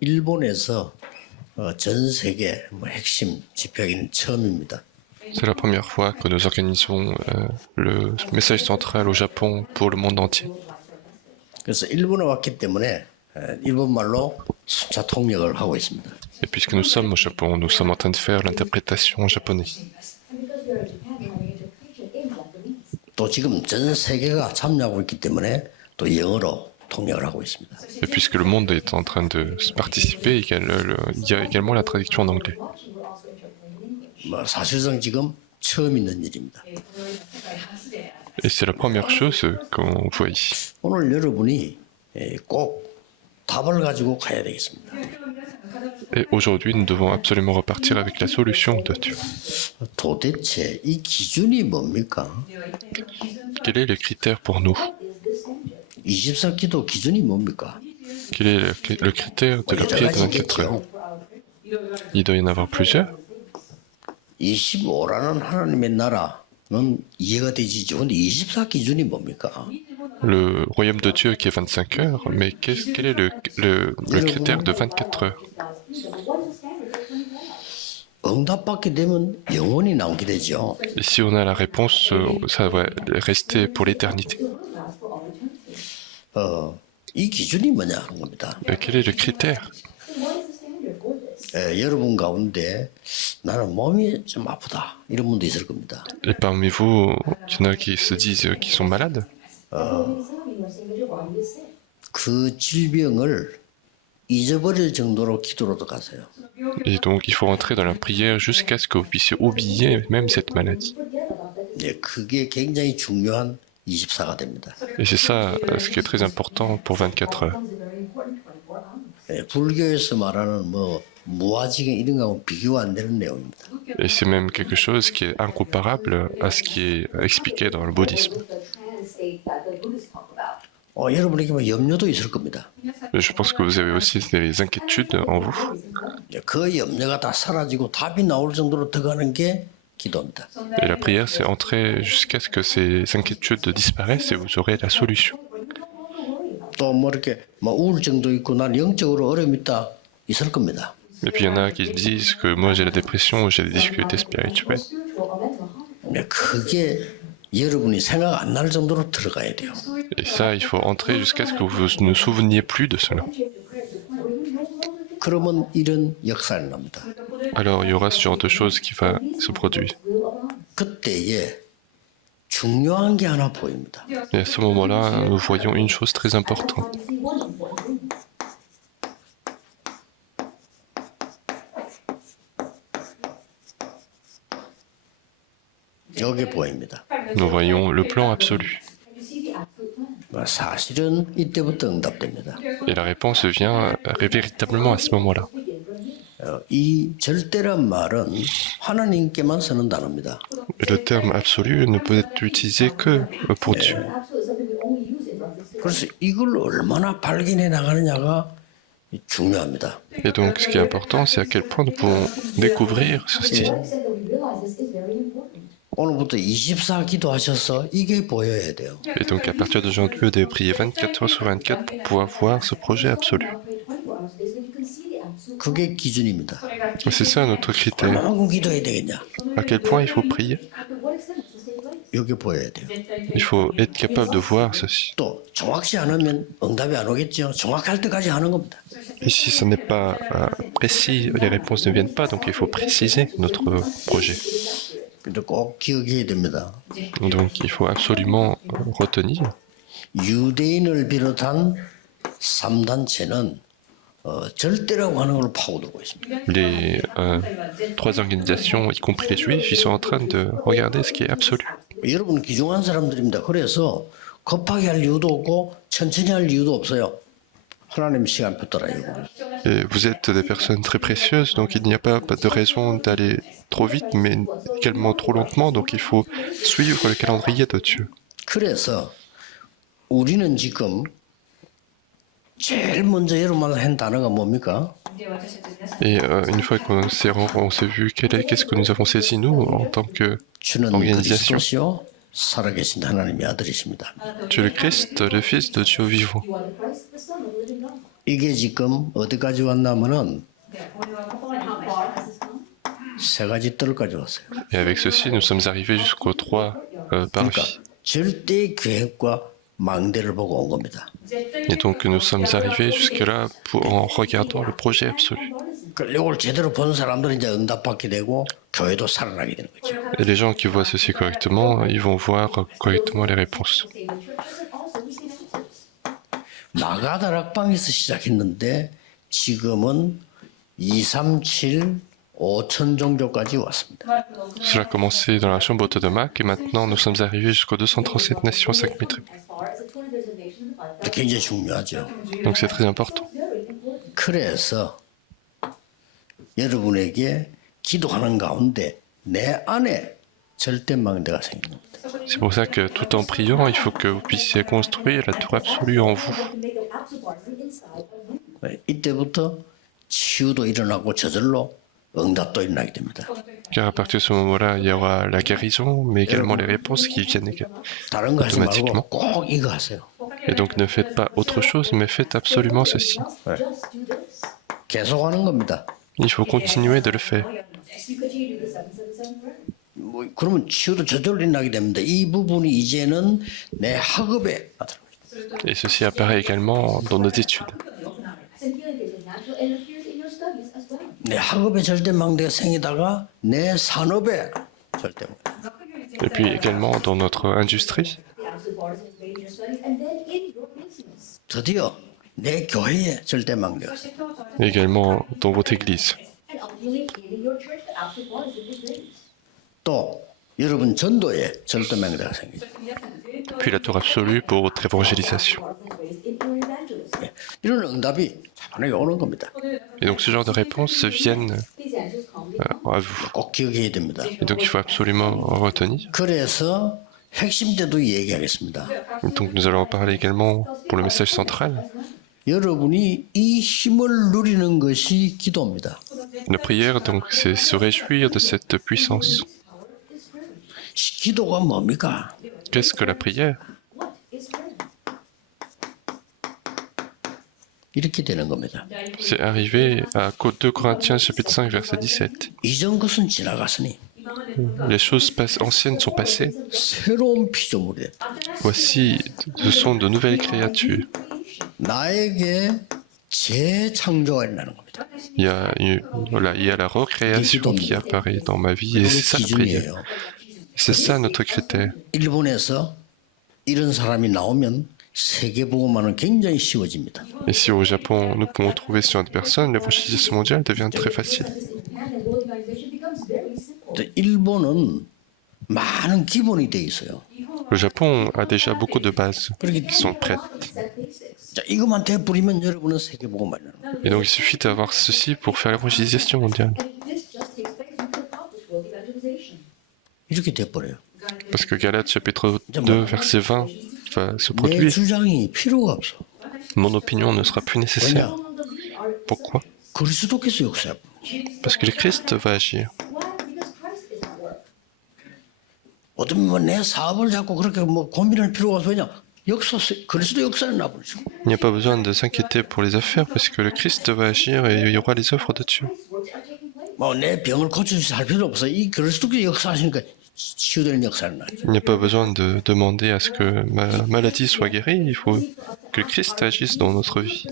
일본에서 전 세계 핵심 집회는 처음입니다. C'est la première fois que nous organisons le message central au Japon pour le monde entier. 그래서 일본에 왔기 때문에 일본말로 순차 통역을 하고 있습니다. Et puisque nous sommes au Japon, nous sommes en train de faire l'interprétation en japonais. 또 지금 전 세계가 참여하고 있기 때문에 또 영어로 통역을 하고 있습니다. Et puisque le monde est en train de participer, il y a également la traduction en anglais. 사실상 지금 처음 있는 일입니다. Et c'est la première chose qu'on voit ici. 오늘 여러분이 꼭 답을 가지고 가야 되겠습니다. Et aujourd'hui, nous devons absolument repartir avec la solution de Dieu. 도대체 이 기준이 뭡니까? Quel est le critère pour nous? 24기도 기준이 뭡니까? Quel est le critère de la prière de 24 heures? Il doit y en avoir plusieurs. 25라는 하나님의 나라는 이해가 되지죠. 근데 24 기준이 뭡니까? Le royaume de Dieu qui est 25 heures, mais quel est le critère de 24 heures? 응답받게 되면 영원히 남게 되죠. Et si on a la réponse, ça va rester pour l'éternité. 이 기준이 뭐냐 하는 겁니다. Quel est le critère? 여러분 가운데 나는 몸이 좀 아프다 이런 분도 있을 겁니다. Et parmi vous, il y en a qui se disent qu'ils sont malades. 그 질병을 잊어버릴 정도로 기도로 들어가세요. Et donc, il faut entrer dans la prière jusqu'à ce que vous puissiez oublier même cette maladie. 그게 굉장히 중요한 24가 됩니다. Et c'est ça ce qui est très important pour 24 heures. 불교에서 말하는 무아지경 이런 거하고 비교가 안 되는 내용입니다. Et c'est même quelque chose qui est incomparable à ce qui est expliqué dans le bouddhisme. 여러분에게 염려도 있을 겁니다. Je pense que vous avez aussi des inquiétudes en vous. 그 염려가 다 사라지고 답이 나올 정도로 들어가는 게 기도입니다. Et la prière, c'est entrer jusqu'à ce que ces inquiétudes disparaissent et vous aurez la solution. 또 이렇게 우울증도 있고 난 영적으로 어려움이 있다 있을 겁니다. Et puis il y en a qui disent que moi j'ai la dépression, j'ai des difficultés spirituelles. 그게 여러분이 생각 안 날 정도로 들어가야 돼요. Et ça, il faut entrer jusqu'à ce que vous ne souveniez plus de cela. 그러면 이런 역사를 납니다. Alors il y aura ce genre de choses qui va se produire. 그때에 중요한 게 하나 보입니다. Et à ce moment-là, nous voyons une chose très importante. 여기 보입니다. Nous voyons le plan absolu. 사실은 이때부터 응답됩니다. Et la réponse vient véritablement à ce moment-là. 이 절대란 말은 하나님께만 쓰는 단어입니다. Et le terme absolu ne peut être utilisé que pour Dieu. 그래서 이걸 얼마나 발견해 나가느냐가 중요합니다. Et donc ce qui est important, c'est à quel point nous pouvons découvrir ceci. 오늘부터 24 기도하셔서 이게 보여야 돼요. Et donc à partir d'aujourd'hui, vous devez prier 24 heures sur 24 pour pouvoir voir ce projet absolu. 그게 기준입니다. C'est ça notre critère. 얼마만큼 기도해야 되겠냐? À quel point il faut prier? 여기 보여야 돼요. Il faut être capable de voir ceci. 또 정확치 않으면 응답이 안 오겠죠. 정확할 때까지 하는 겁니다. Et si ce n'est pas précis, les réponses ne viennent pas, donc il faut préciser notre projet. 근데 꼭 기억해야 됩니다. Donc il faut absolument retenir. 유대인을 비롯한 3단체는 절대라고 하는 걸 파고들고 있습니다. Les trois organisations, y compris les juifs, ils sont en train de regarder ce qui est absolu. 여러분 귀중한 사람들입니다. 그래서 급하게 할 이유도 없고 천천히 할 이유도 없어요. 하나님 시간표 따라요. Et vous êtes des personnes très précieuses, donc il n'y a pas de raison d'aller trop vite, mais également trop lentement, donc il faut suivre le calendrier de Dieu. 그래서 우리는 지금 제일 먼저 여러분한테 한 단어가 뭡니까? Et une fois qu'on s'est vu qu'est-ce que nous avons saisi, nous, en tant 주는 qu'organisation. 그리스도시요 살아계신 하나님의 아들이십니다. Tu es le Christ, le Fils de Dieu vivant. 이게 지금 어디까지 왔냐면은 세 가지 뜰까지 왔어요. Et avec ceci, nous sommes arrivés jusqu'aux 3 그러니까 parvis. 절대 계획과 망대를 보고 온 겁니다. Et donc nous sommes arrivés jusque-là en regardant le projet absolu. 이걸 제대로 본 사람들은 이제 응답받게 되고 교회도 살아나게 되는 거죠. Et les gens qui voient ceci correctement, ils vont voir correctement les réponses. 마가다락방에서 시작했는데 지금은 2, 3, 7, 5천 종교까지 왔습니다. Cela a commencé dans la chambre haute de Mac et maintenant nous sommes arrivés jusqu'aux 237 nations, 5000 tribus. 굉장히 중요하죠. Donc c'est très important. 그래서 여러분에게 기도하는 가운데 내 안에 절대 망대가 생깁니다. C'est pour ça que tout en priant, il faut que vous puissiez construire la tour absolue en vous. 이때부터 치유도 일어나고 저절로 응답도 일어나게 됩니다. Car à partir de ce moment-là, il y aura la guérison, mais également les réponses qui viennent 다른 거 하지 말고 automatiquement. 꼭 이거 하세요. Et donc ne faites pas autre chose, mais faites absolument ceci. 계속 하는 겁니다. Il faut continuer de le faire. 그러면 치유도 저절로 일어나게 됩니다. 이 부분이 이제는 내 학업에 나타납니다. Et ceci apparaît également dans nos études. 내 학업에 절대 망대가 생기다가 내 산업에 절대 망대. Et puis également dans notre industrie. 드디어 내 교회에 절대 망대가 생깁니다. Et également dans votre église. 또 여러분 전도에 절대 망대가 생깁니다. Puis la tour absolue pour votre évangélisation. 이런 응답이 자판하게 오는 겁니다. Et donc ce genre de réponses viennent à vous. 꼭 기억해야 됩니다. Et donc il faut absolument en retenir. 그래서 핵심 때도 얘기하겠습니다. Et donc nous allons en parler également pour le message central. 여러분이 이 힘을 누리는 것이 기도입니다. La prière, donc, c'est se réjouir de cette puissance. 기도가 뭡니까? Qu'est-ce que la prière? 이렇게 되는 겁니다. C'est arrivé à 2 Corinthiens chapitre 5 verset 17. 이전 것은 지나갔으니 Les choses anciennes sont passées. 새로운 피조물이 됐다. Voici, ce sont de nouvelles créatures. 나에게 재창조가 일어나는 겁니다. Il y a la recréation qui apparaît dans ma vie et 이게 c'est ça la prière. 기준이에요. C'est ça notre critère. 일본에서 이런 사람이 나오면 세계복음화는 굉장히 쉬워집니다. Ici au Japon, nous pouvons trouver ce genre de personnes, l'évangélisation mondiale devient très facile. 일본은 많은 기본이 돼 있어요. Le Japon a déjà beaucoup de bases 그렇게 qui sont prêtes. 자, 이것만 되뿌리면 여러분은 세계복음화 일어나는 거예요. Et donc il suffit d'avoir ceci pour faire l'évangélisation mondiale. 이렇게 돼버려요. Parce que Galates chapitre 2 verset 20 va se 내 produire. 주장이 필요가 없어. Mon opinion ne sera plus nécessaire. 왜냐? Pourquoi? 그리스도께서 역사하고 Parce que le Christ va agir. 어쩌면 내 사업을 잡고 그렇게 뭐 고민할 필요가 없어. 왜냐? 그리스도 역사를 나버리죠. Il n'y a pas besoin de s'inquiéter pour les affaires parce que le Christ va agir et il y aura les œuvres de Dieu. 뭐내 병을 고쳐주시 할 필요 없어. 이 그리스도께서 역사하시니까 치유되는 역사를 나죠. Il n'y a pas besoin de demander à ce que ma maladie soit guérie. Il faut que le Christ agisse dans notre vie.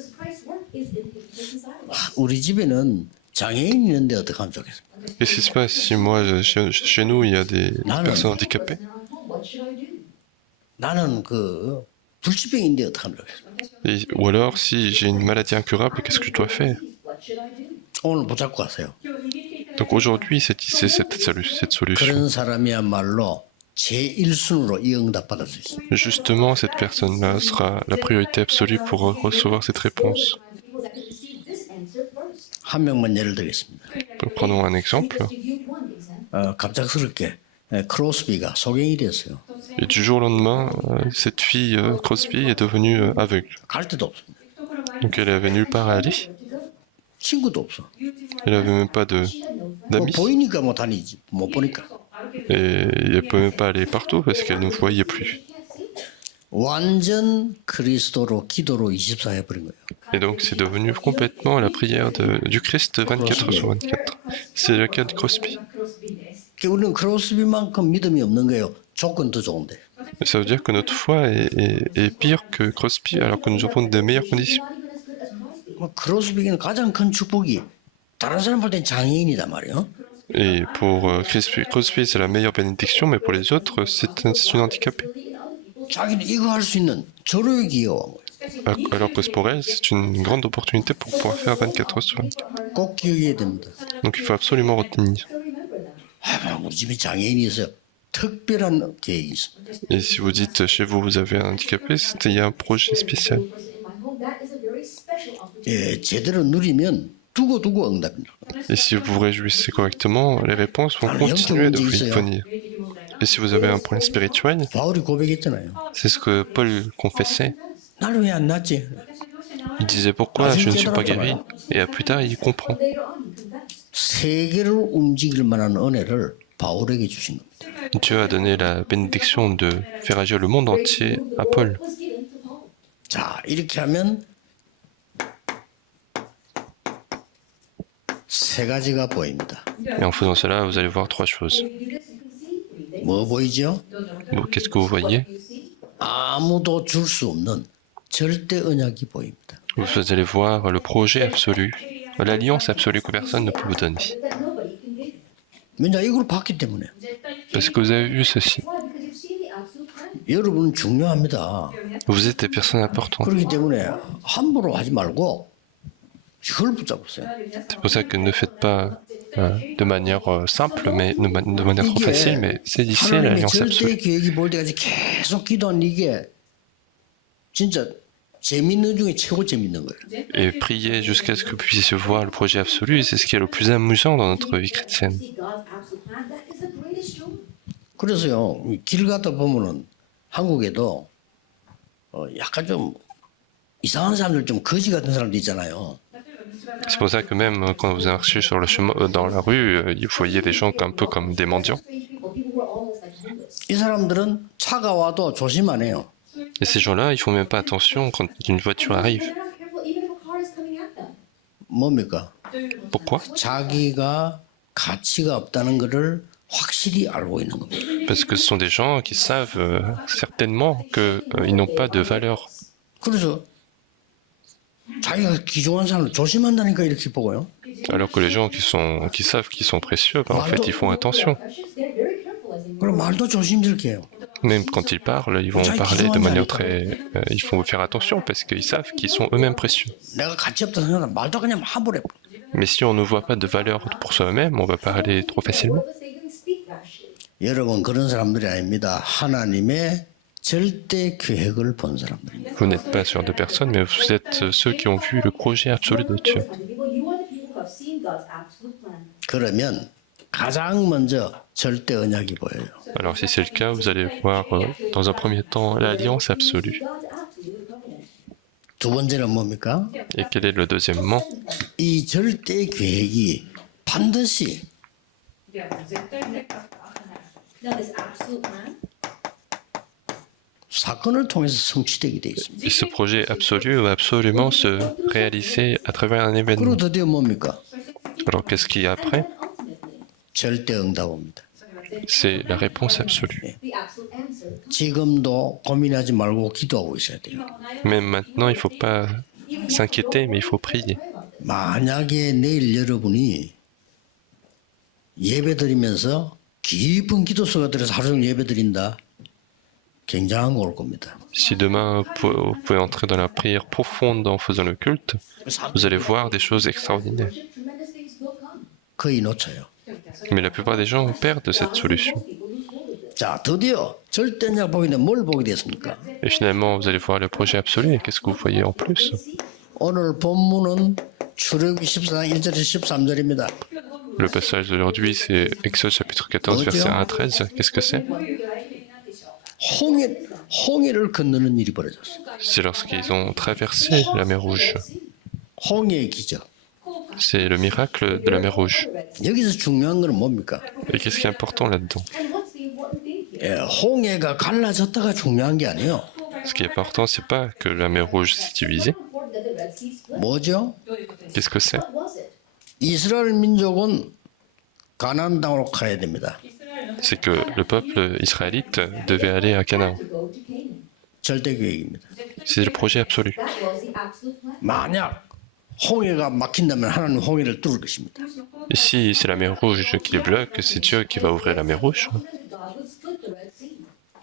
우리 집에는 장애인이 있는데 어떻게 하면 좋겠습니까? Qu'est-ce qui se passe si moi, chez nous, il y a des personnes handicapées? 나는 그 불치병인데 어떻게 하면 좋겠습니까? Ou alors, si j'ai une maladie incurable, qu'est-ce que je dois faire? 오늘 붙잡고 가세요. Donc aujourd'hui, c'est cette solution. 그런 사람이야말로 제1순으로 이 응답 받을 수 있어요. Justement, cette personne-là sera la priorité absolue pour recevoir cette réponse. 한 명만 예를 들겠습니다. Donc, prenons un exemple. 갑작스럽게 크로스비가 소경이 됐어요. Et du jour au lendemain, cette fille, Crosby, est devenue aveugle. 갈 데도 없습니다. Donc elle avait nulle part à aller. 친구도 없어. Elle avait même pas 뭐 d'amis. 보이니까 못 다니지. 못 보니까. Et elle ne peut même pas aller partout parce qu'elle ne voyait plus. 완전 그리스도로 기도로 24 해버린 거예요. Et donc c'est devenu complètement la prière du Christ 24 sur 24. C'est le cas de Crosby. 그러니까 우리는 크로스비만큼 믿음이 없는 거예요. 조건 더 좋은데. Ça veut dire que notre foi est pire que Crosby alors que nous avons de meilleures conditions. 크로스비는 가장 큰 축복이 다른 사람 볼 땐 장애인이단 말이에요. Et pour Crosby, c'est la meilleure bénédiction, mais pour les autres, c'est une handicapée. 자기는 이거 할 수 있는 저를 기여한 거예요. Alors que pour elle, c'est une grande opportunité pour pouvoir faire 24 heures sur 24. 꼭 기억해야 됩니다. Donc il faut absolument retenir. 우리 집에 장애인이 있어요. 특별한 계획이 있습니다. Et si vous dites chez vous, vous avez un handicapé, il y a un projet spécial. 예, 제대로 누리면 두고 응답입니다. Et si vous vous réjouissez correctement, les réponses vont continuer de venir. Et si vous avez un problème spirituel, 바울이 고백했잖아요. c'est ce que Paul confessait. 나는 왜 안 낫지? Il disait pourquoi je ne suis pas guéri. Et plus tard, il comprend. 세계를 움직일 만한 은혜를 바울에게 주신 겁니다. Dieu a donné la bénédiction de faire agir le monde entier à Paul. 자, 이렇게 하면 세 가지가 보입니다. Et en faisant cela, vous allez voir trois choses. 뭐 보이죠? Qu'est-ce que vous voyez? 아무도 줄 수 없는 절대 언약이 보입니다. Vous allez voir le projet absolu, l'alliance absolue que personne ne peut vous donner. 왜냐 이걸 봤기 때문에. Parce que vous avez vu ceci. 여러분은 중요합니다. Vous êtes des personnes importantes. 그렇기 때문에 함부로 하지 말고 이걸 붙잡으세요. C'est pour ça que ne faites pas de manière simple, mais de manière trop facile, mais saisissez 하나님의 l'alliance 절대 absolue. 계획이 볼 때까지 계속 기도한 이게 진짜 재밌는 중에 최고 재밌는 거예요. Et priez jusqu'à ce que vous puissiez voir le projet absolu, et c'est ce qui est le plus amusant dans notre vie chrétienne. 그래서요 길 가다 보면은 한국에도 약간 좀 이상한 사람들 좀 거지 같은 사람도 있잖아요. C'est pour ça que même quand vous marchez sur le chemin, dans la rue, vous voyez des gens un peu comme des mendiants. 이 사람들은 차가 와도 조심 안 해요. Et ces gens-là, ils font même pas attention quand une voiture arrive. 뭡니까? Pourquoi? 자기가 가치가 없다는 것을 확실히 알고 있는 겁니다. Parce que ce sont des gens qui savent certainement qu'ils n'ont pas de valeur. 그래서 자기가 귀중한 사람을 조심한다니까 이렇게 보고요. Alors que les gens qui savent qu'ils sont précieux, en fait, ils font attention. 그럼 말도 조심스럽게 해요. Même quand ils parlent, ils vont parler de manière très... ils vont faire attention parce qu'ils savent qu'ils sont eux-mêmes précieux. 내가 가치 없다 생각하면 말도 그냥 함부로 해. Mais si on ne voit pas de valeur pour soi-même, on va parler trop facilement. 여러분 그런 사람들이 아닙니다. 하나님의 절대 계획을 본 사람들입니다. Vous n'êtes pas sur deux personnes, mais vous êtes ceux qui ont vu le projet absolu de Dieu. 그러면 가장 먼저 절대 언약이 보여요. Alors si c'est le cas, vous allez voir dans un premier temps l'alliance absolue. 두 번째는 뭡니까? Et quel est le deuxièmement? 이 절대 계획이 반드시 사건을 통해서 성취되게 되어 있습니다. Et ce projet absolu va absolument se réaliser à travers un événement. 그리고 드디어 뭡니까? Alors qu'est-ce qu'il y a après? 절대 응답입니다. C'est la réponse absolue. 지금도 고민하지 말고 기도하고 있어야 돼요. Même maintenant, il ne faut pas s'inquiéter, mais il faut prier. 만약에 내일 여러분이 예배드리면서 깊은 기도 속에 들어서 하루 종일 예배드린다. 굉장한 거 올 겁니다. Si demain vous pouvez entrer dans la prière profonde en faisant le culte, vous allez voir des choses extraordinaires. 거의 놓쳐요. Mais la plupart des gens perdent cette solution. 자, 드디어 절대 언약 보이는데 뭘 보게 됐습니까? Et finalement, vous allez voir le projet absolu. Et qu'est-ce que vous voyez en plus? 오늘 본문은 출애굽기 14장 1절에서 13절입니다. Le passage d'aujourd'hui, c'est Exode chapitre 14, verset 1 à 13. Qu'est-ce que c'est? 홍해를 건너는 일이 벌어졌어요. C'est lorsqu'ils ont traversé la mer Rouge. 홍해의 기적. C'est le miracle de la mer Rouge. 여기서 중요한 건 뭡니까? Et qu'est-ce qui est important là-dedans? 홍해가 갈라졌다가 중요한 게 아니에요. Ce qui est important, c'est pas que la mer Rouge s'est divisée. 뭐죠? Qu'est-ce que c'est? 이스라엘 민족은 가나안 땅으로 가야 됩니다. C'est que le peuple israélite devait aller à Canaan. 절대 계획입니다. C'est le projet absolu. 만약 홍해가 막힌다면 하나님 홍해를 뚫을 것입니다. Et si c'est la mer Rouge qui les bloque, c'est Dieu qui va ouvrir la mer Rouge.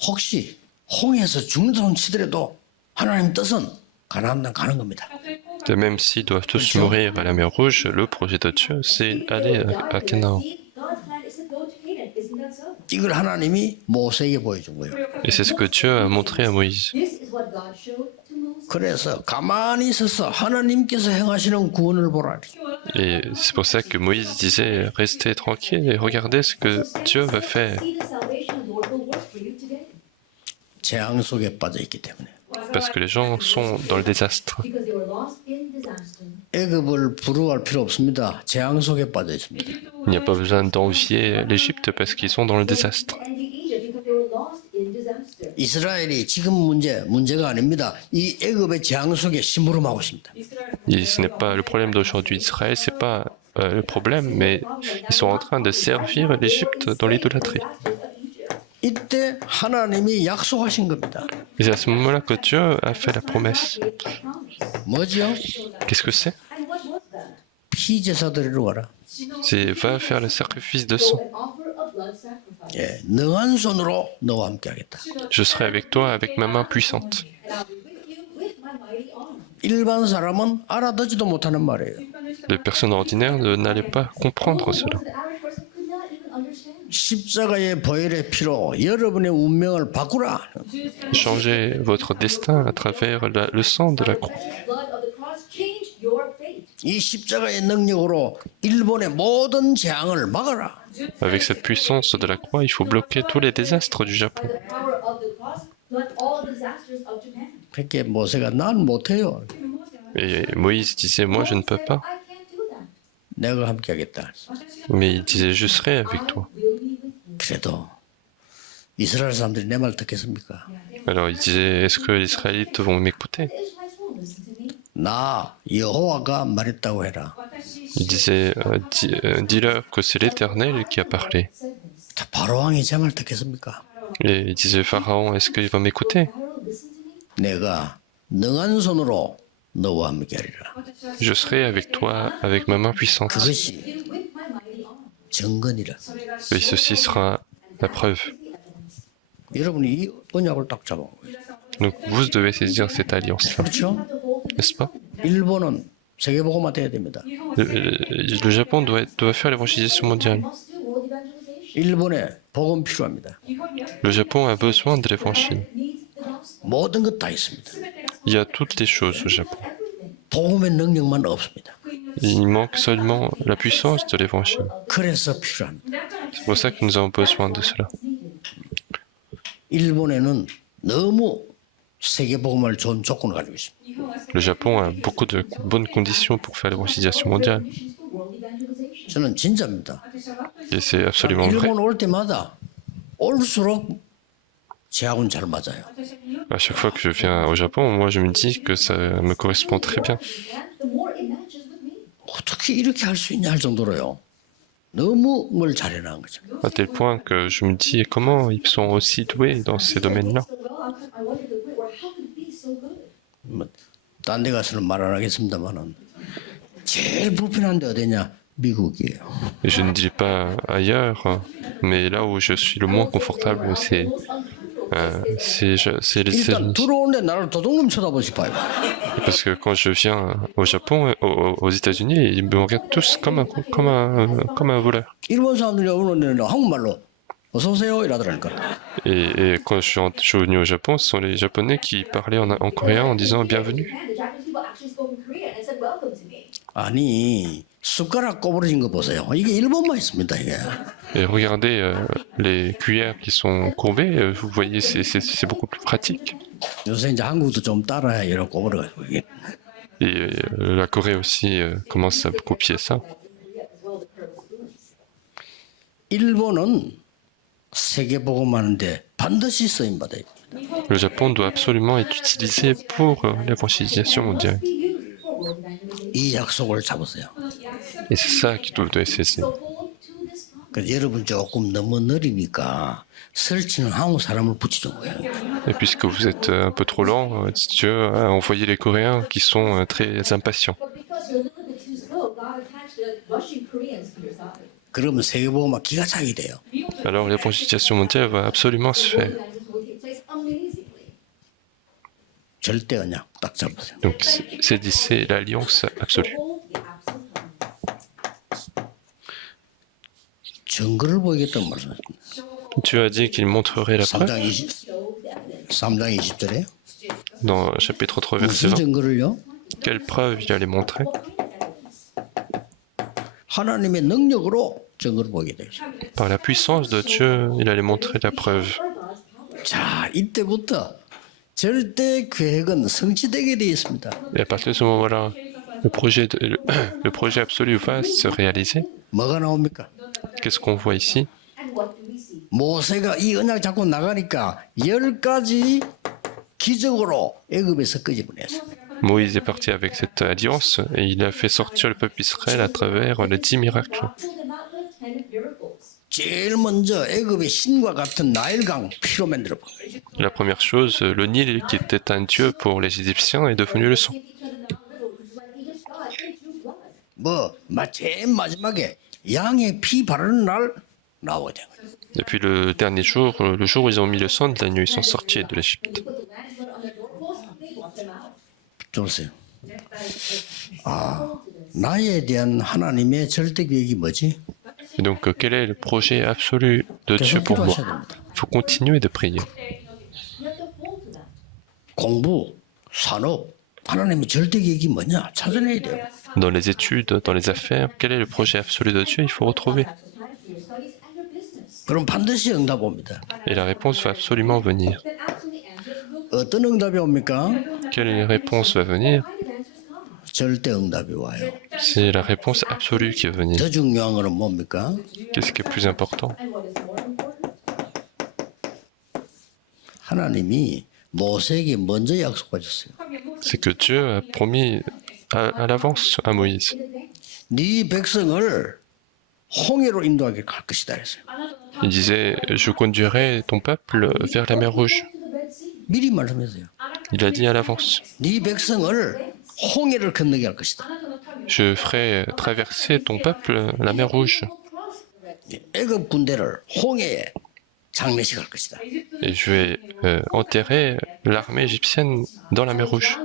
혹시 홍해에서 죽는 손 치더라도 하나님 뜻은 가나안 땅 가는 겁니다. Et même s'ils doivent tous mourir à la mer Rouge, le projet de Dieu, c'est aller à Canaan. 이걸 하나님이 모세에게 보여준 거예요. Et c'est ce que Dieu a montré à Moïse. 그래서 가만히 있어서 하나님께서 행하시는 구원을 보라니. Et c'est pour ça que Moïse disait, restez tranquille et regardez ce que Dieu va faire. 재앙 속에 빠져 있기 때문에. Parce que les gens sont dans le désastre. 애굽을 부러워할 필요 없습니다. 재앙 속에 빠져 있습니다. Il n'y a pas besoin d'envier l'Égypte parce qu'ils sont dans le désastre. 이스라엘이 지금 문제가 아닙니다. 이 애굽의 재앙 속에 심부름하고 있습니다. Et ce n'est pas le problème d'aujourd'hui d'Israël, c'est pas le problème, mais ils sont en train de servir l'Égypte dans l'idolâtrie. 이때 하나님이 약속하신 겁니다. Et c'est à ce moment-là que Dieu a fait la promesse. 뭐죠? Qu'est-ce que c'est? 피제사 드리러 가라. C'est va faire le sacrifice de sang. 예, 능한 손으로 너와 함께하겠다. Je serai avec toi avec ma main puissante. 일반 사람은 알아듣지도 못하는 말이에요. Les personnes ordinaires n'allaient pas comprendre cela. 십자가의 보혈의 피로 여러분의 운명을 바꾸라. Changez votre destin à travers le sang de la croix. 이 십자가의 능력으로 일본의 모든 재앙을 막아라. Avec cette puissance de la croix, il faut bloquer tous les désastres du Japon. 그렇게 모세가 난 못해요. Et Moïse disait, moi je ne peux pas. 내가 함께하겠다. Mais il disait, je serai avec toi. 그래도 이스라엘 사람들이 내 말 듣겠습니까? Alors il disait, est-ce que les Israélites vont m'écouter? 나 여호와가 말했다고 해라. Il disait, dis-leur que c'est l'Éternel qui a parlé. 자, 바로왕이 제 말 듣겠습니까? Et il disait, Pharaon, est-ce qu'il va m'écouter? 내가 능한 손으로 너와 함께하리라. Je serai avec toi avec ma main puissante. 그것이 정근이라. Et ceci sera la preuve. 여러분이 이 언약을 딱 잡아. Donc vous devez saisir cette alliance-là, 그렇죠? n'est-ce pas? 일본은 세계복음화 돼야 됩니다. Le Japon doit faire l'évangélisation mondiale. 일본에 복음 필요합니다. Le Japon a besoin de l'évangile. 모든 것 다 있습니다. Il y a toutes les choses au Japon. 복음의 능력만 없습니다. Il manque seulement la puissance de l'évangile. 그래서 필요합니다. C'est pour ça que nous avons besoin de cela. 일본에는 너무 세계복음을 좋은 조건을 가지고 있습니다. Le Japon a beaucoup de bonnes conditions pour faire l'évangélisation mondiale. 저는 진짜입니다. Et c'est absolument vrai. 일본 올 때마다 올수록 제하고는 잘 맞아요. À chaque fois que je viens au Japon, moi je me dis que ça me correspond très bien. 어떻게 이렇게 할 수 있냐 할 정도로요. 너무 뭘 잘해나간 거죠. À tel point que je me dis comment ils sont aussi doués dans ces domaines-là. 딴 데 가서는 말 안 하겠습니다만은 제일 불편한 데 어디냐? 미국이에요. Et je ne dis pas ailleurs, mais là où je suis le moins confortable, c'est les 일단 États-Unis. 들어오는데 나를 도둑놈 쳐다보시 봐요. Parce que quand je viens au Japon, aux États-Unis, ils me regardent tous comme un voleur. 일본 사람들이 오는데 한국말로 어서 오세요 이러더라니까. Et quand je suis venu au Japon, ce sont les Japonais qui parlaient en coréen en disant bienvenue. 아니 숟가락 꼬부러진 거 보세요. 이게 일본만 있습니다 이게. Et regardez les cuillères qui sont courbées, vous voyez, c'est beaucoup plus pratique. 요새 이제 한국도 좀 따라해 이런 꼬부러가지고 이게. Et la Corée aussi commence à copier ça. 일본은 세계복음하는데 반드시 쓰임 받아요. Le Japon doit absolument être utilisé pour l'évangélisation mondiale. 이 약속을 잡으세요. Et c'est ça qu'il doit saisir. 그래서 여러분 조금 너무 느리니까 설치는 한국 사람을 붙이는 거예요. Et puisque vous êtes un peu trop lent, Dieu a envoyé les Coréens qui sont très impatients. 그러면 세계복음화 기가 차게 돼요. Alors l'évangélisation mondiale va absolument se faire. 절대 언약 딱 잡으세요. Donc c'est l'alliance absolue. 증거를 보이겠다는 말씀입니다. Dieu a dit qu'il montrerait la preuve 3장 20절에 dans chapitre 3, verset 무슨 20. 증거를요? Quelle preuve il allait montrer? 하나님의 능력으로 증거를 보게 돼요. Par la puissance de Dieu, il allait montrer la preuve. 자, 이때부터 절대 계획은 성취되게 되어 있습니다. Et à partir de ce moment-là, le projet absolu va se réaliser. 뭐가 나옵니까? Qu'est-ce qu'on voit ici? 모세가 이 언약 잡고 나가니까 10가지 기적으로 애굽에서 끄집어냈어요. Moïse est parti avec cette alliance et il a fait sortir le peuple Israël à travers les 10 miracles. 제일 먼저 애굽의 신과 같은 나일강 피로 만들어 본 거예요. La première chose, le Nil, qui était un dieu pour les Égyptiens, est devenu le sang. 제일 마지막에 양의 피 바르는 날 나오게 된 거예요. Et puis le dernier jour, le jour où ils ont mis le sang de l'agneau, ils sont sortis de l'Égypte. 좋으세요. 나에 대한 하나님의 절대 계획이 뭐지? Et donc, quel est le projet absolu de Dieu 계속 pour moi? 기도하셔야 됩니다. Il faut continuer de prier. 공부, 산업, 하나님의 절대 계획이 뭐냐? 찾아내야 돼요. Dans les études, dans les affaires, quel est le projet absolu de Dieu? Il faut retrouver. 그럼 반드시 응답 옵니다. Et la réponse va absolument venir. 어떤 응답이 옵니까? Quelle réponse va venir? 절대 응답이 와요. C'est la réponse absolue qui va venir. 더 중요한 거는 뭡니까? Qu'est-ce qui est plus important? 하나님이 모세에게 먼저 약속하셨어요. C'est que Dieu a promis à l'avance à Moïse. 네 백성을 홍해로 인도하게 갈 것이다 했어요. Il disait, je conduirai ton peuple vers la mer Rouge. 미리 말씀했어요. Il a dit à l'avance. 네 백성을 홍해를 건너게 할 것이다. Je ferai traverser ton peuple la mer Rouge. 애굽 군대를 홍해에 장례식할 것이다. Et je vais enterrer l'armée égyptienne dans la mer Rouge.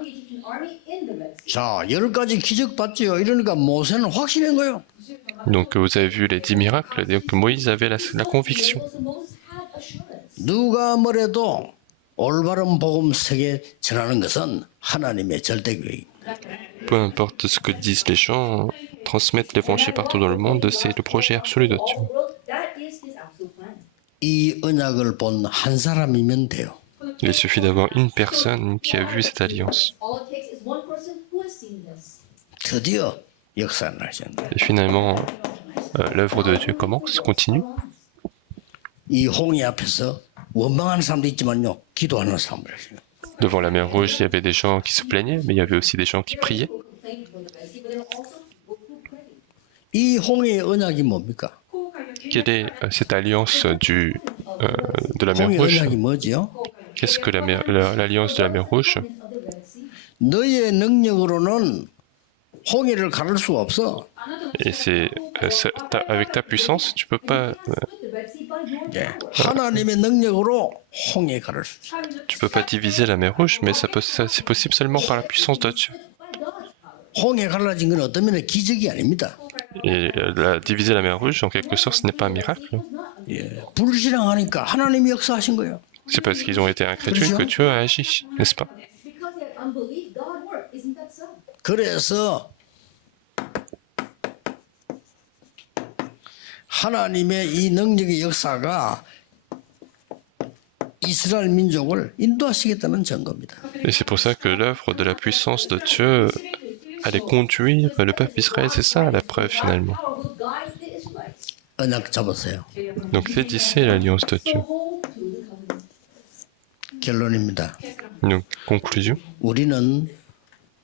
자, 10가지 기적 봤지요. 이러니까 모세는 확신한 거예요. Donc vous avez vu les 10 miracles, donc Moïse avait la conviction. 누가 뭐래도 올바른 복음 세계 전하는 것은 하나님의 절대 계획입니다. Peu importe ce que disent les gens, transmettre l'évangile partout dans le monde, c'est le projet absolu de Dieu. 이 언약을 본 한 사람이면 돼요. Il suffit d'avoir une personne qui a vu cette alliance. 드디어 역사를 하셨네. Et finalement, l'œuvre de Dieu commence, continue. 이 홍해 앞에서 원망하는 사람도 있지만요, 기도하는 사람들. Devant la mer Rouge, il y avait des gens qui se plaignaient, mais il y avait aussi des gens qui priaient. 이 홍해의 언약이 뭡니까? Quelle est cette alliance de la mer 홍해 Rouge? 언약이 뭐지요? Qu'est-ce que l'alliance de la mer Rouge? 너의 능력으로는 홍해를 가를 수 없어. Et c'est avec ta puissance, tu peux pas, 하나님의 능력으로 홍해 가를 수 있어. tu peux pas diviser la mer Rouge, mais c'est possible seulement par la puissance de Dieu. 홍해 갈라진 건 어떤 면에 기적이 아닙니다. Et diviser la mer Rouge, en quelque sorte, ce n'est pas un miracle. 불신앙하니까 하나님이 역사하신 거예요. C'est parce qu'ils ont été incrédules que Dieu a agi, n'est-ce pas? 그래서 하나님의 이 능력의 역사가 이스라엘 민족을 인도하시겠다는 증거입니다. Et c'est pour ça que l'œuvre de la puissance de Dieu allait conduire le peuple Israël, c'est ça la preuve finalement. 언약 잡으세요. Donc saisissez l'alliance de Dieu. 결론입니다. Donc, conclusion, 우리는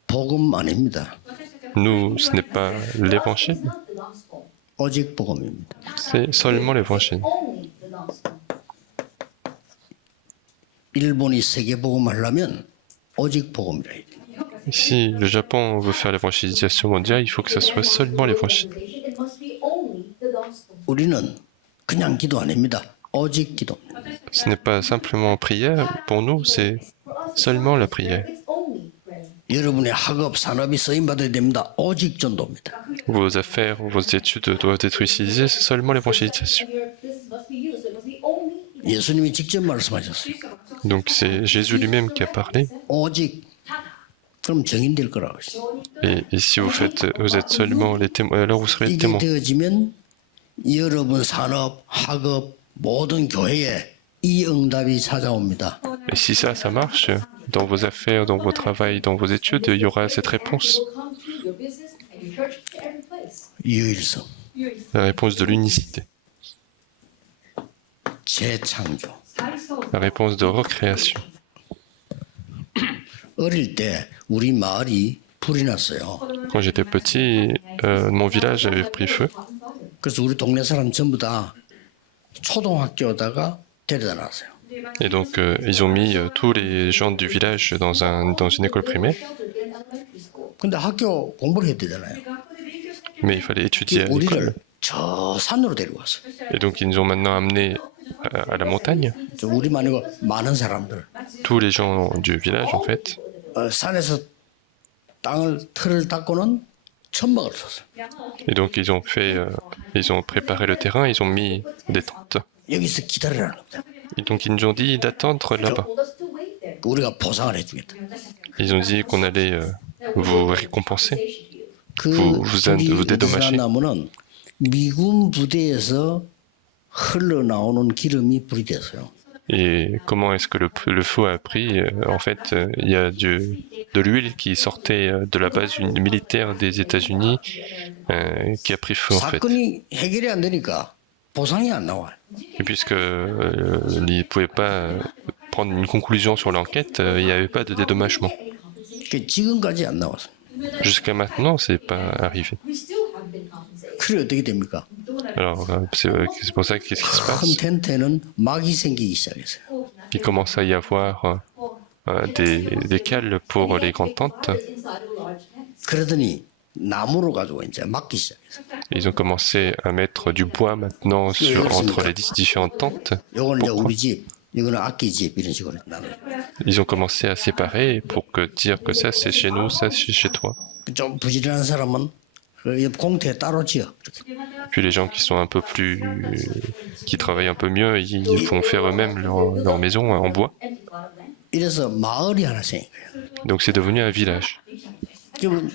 복음 아닙니다. nous, ce n'est pas l'évangile, 오직 복음입니다. c'est seulement l'évangile. 일본이 세계 복음 하려면 오직 복음이라 해야 돼요. Si le Japon veut faire l'évangélisation mondiale, il faut que ça soit seulement l'évangile. 우리는 그냥 기도 아닙니다. 오직 기도입니다. Ce n'est pas simplement prière, pour nous, c'est seulement la prière. 여러분의 학업, 산업이 쓰임 받아야 됩니다. 오직 전도입니다. Vos affaires, vos études doivent être utilisées, c'est seulement l'évangélisation. 예수님이 직접 말씀하셨어요. Donc c'est Jésus lui-même qui a parlé. 오직 그럼 정인될 거라고 했어요. Et si vous êtes seulement les témoins, alors vous serez les 이게 témoins. 되어지면 여러분 산업, 학업, 모든 교회에 이 응답이 찾아옵니다. Et si ça marche, dans vos affaires, dans vos travails, dans vos études, il y aura cette réponse. 유일성, La réponse de l'unicité. 재창조. La réponse de recréation. 어릴 때 우리 마을이 불이 났어요. Quand j'étais petit, mon village avait pris feu. 그래서 우리 동네 사람 전부 다 초등학교에다가 데려다 놨어요. Et donc, ils ont mis tous les gens du village dans une école primaire. 근데 학교 공부를 해야 되잖아요. Mais il fallait étudier à l'école. 우리를 저 산으로 데리고 왔어요. Et donc, ils nous ont maintenant amenés à la montagne. 우리만 아니고 많은 사람들. Tous les gens du village, en fait. 산에서 틀을 닦고는 천막을 쳤어요. Et donc, ils ont préparé le terrain, ils ont mis des tentes. 여기서 기다리라는 겁니다. Et donc, ils nous ont dit d'attendre là-bas. 우리가 보상을 해주겠다. Ils ont dit qu'on allait vous récompenser. 그 vous 불이 dédommager. 나무는 미군 부대에서 흘러나오는 기름이 불이 됐어요. Et comment est-ce que le feu a pris En fait, il y a de l'huile qui sortait de la base militaire des États-Unis qui a pris feu, en fait. 사건이 해결이 안 되니까 보상이 안 나와요. Et puisque ils ne pouvaient pas prendre une conclusion sur l'enquête, il n'y avait pas de dédommagement. 그 지금까지 안 나왔어요. Jusqu'à maintenant, c'est pas arrivé. 그래 어떻게 됩니까? Alors, c'est pour ça qu'est-ce qui se 큰 passe 텐트에는 막이 생기기 시작했어요. Il commence à y avoir des cales pour les grandes tentes. 그러더니 나무로 가지고 이제 막기 시작했어요. Ils ont commencé à mettre du bois maintenant entre les différentes tentes. 요거는 이제 우리 집, 이거는 악기 집 이런 식으로 나눠요. Ils ont commencé à séparer pour dire que ça c'est chez nous, ça c'est chez toi. 좀 부지런한 사람은 그 공터에 따로 지어. Puis les gens qui sont un peu plus, qui travaillent un peu mieux, ils vont faire eux-mêmes leur maison en bois. 이래서 마을이 하나 생긴 거예요. Donc c'est devenu un village. 그러면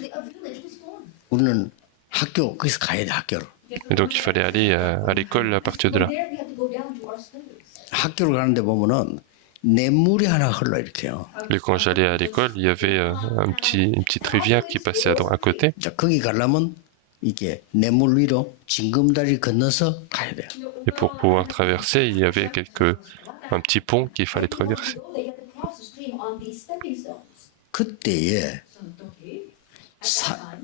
우리는 학교 거기서 가야 돼 학교로. Et donc il fallait aller à l'école à partir de là. 학교를 가는데 보면은 냇물이 하나 흘러 이렇게요. Et quand j'allais à l'école, il y avait une petite rivière qui passait à côté. 자, 거기 가려면 이게 냇물 위로 징검다리 건너서 가야 돼요. Et pour pouvoir traverser, il y avait un petit pont qu'il fallait traverser. 그때에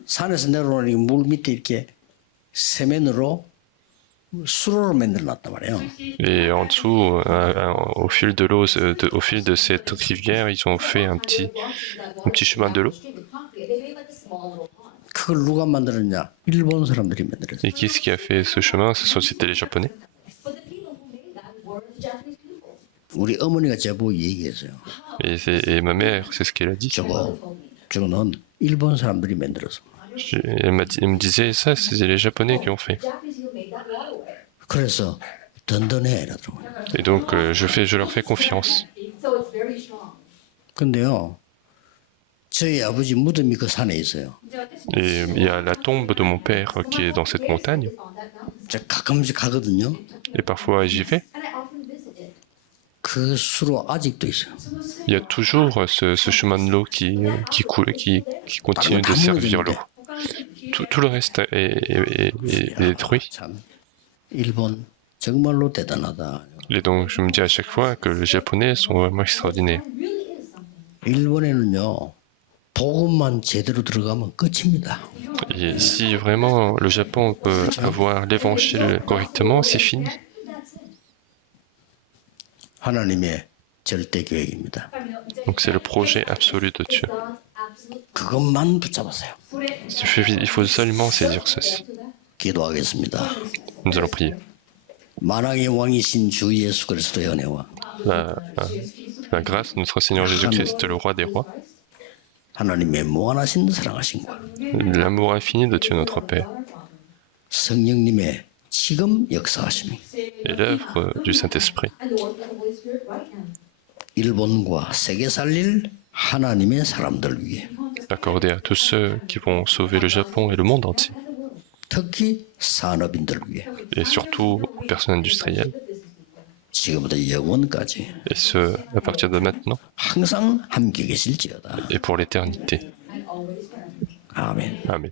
산에서 내려오는 물 밑에 이렇게 세면으로 수로를 만들어 놨단 말이에요. Et en dessous, au fil de l'eau, au fil de cette rivière, ils ont fait un petit chemin de l'eau. 그걸 누가 만들었냐? 일본 사람들이 만들었어요. Et qui est-ce qui a fait ce chemin? C'était les Japonais. 우리 어머니가 제보고 얘기했어요. Et ma mère, c'est ce qu'elle a dit. 저거는 일본 사람들이 만들어서. Elle me disait, ça, c'est les Japonais qui ont fait. 그래서 든든해 이러더라고요. Et donc, je leur fais confiance. 근데요, 저희 아버지 무덤이 그 산에 있어요. Et il y a la tombe de mon père qui est dans cette montagne. 제가 가끔씩 가거든요. Et parfois, j'y vais. 그 수로 아직도 있어요. Il y a toujours ce chemin de l'eau qui coule, qui continue de servir l'eau. Tout le reste est détruit. 참 일본 정말로 대단하다. Et donc, je me dis à chaque fois que les Japonais sont vraiment extraordinaires. 일본에는요, 복음만 제대로 들어가면 끝입니다. Et si vraiment le Japon peut avoir l'évangile correctement, c'est fini. 하나님의 절대 계획입니다. Donc, c'est le projet absolu de Dieu. 그것만 붙잡으세요. Il faut seulement saisir ceci. 기도하겠습니다. Nous allons prier. 만왕의 왕이신 주 예수 그리스도의 은혜와 La grâce de notre Seigneur Jésus-Christ, le roi des rois, 하나님의 무한하신 사랑하심과 l'amour infini de Dieu notre Père, 성령님의 지금 역사하심, et l'œuvre du Saint-Esprit, 일본과 세계 살릴 하나님의 사람들 위해 accordé à tous ceux qui vont sauver le Japon et le monde entier, 특히 산업인들 위해 et surtout aux personnes industrielles, 지금부터 영원까지 et ce, à partir de maintenant, 항상 함께 계실지어다. et pour l'éternité. 아멘. Amen.